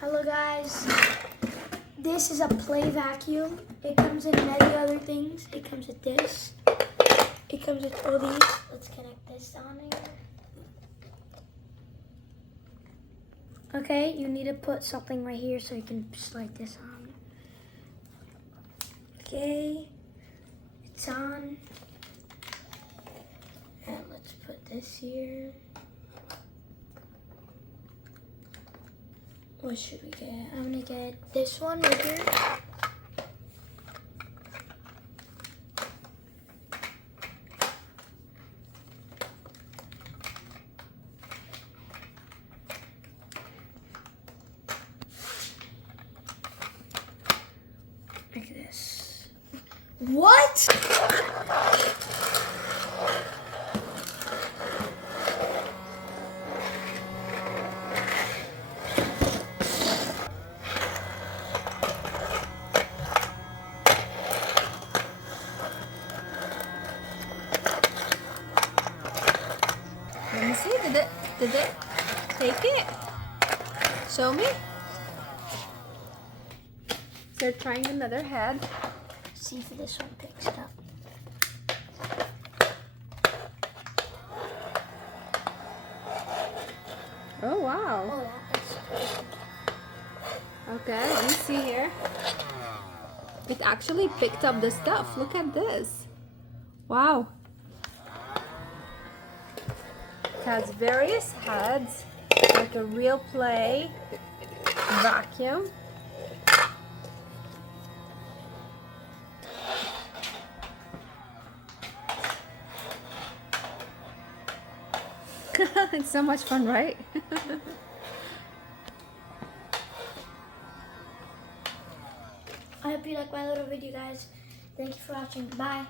Hello guys, this is a play vacuum. It comes in many other things. It comes with this. It comes with all these. Let's connect this on here. Okay, you need to put something right here so you can slide this on. Okay, it's on. And let's put this here. What should we get? I'm gonna get this one right here. Like this. What? Let me see. Did it take it? Show me. So you're trying another head. See if this one picks it up. Oh wow. Oh, that's Okay, let me see here. It actually picked up the stuff. Look at this. Wow. It has various heads, like a real play vacuum. It's so much fun, right? I hope you like my little video, guys. Thank you for watching. Bye.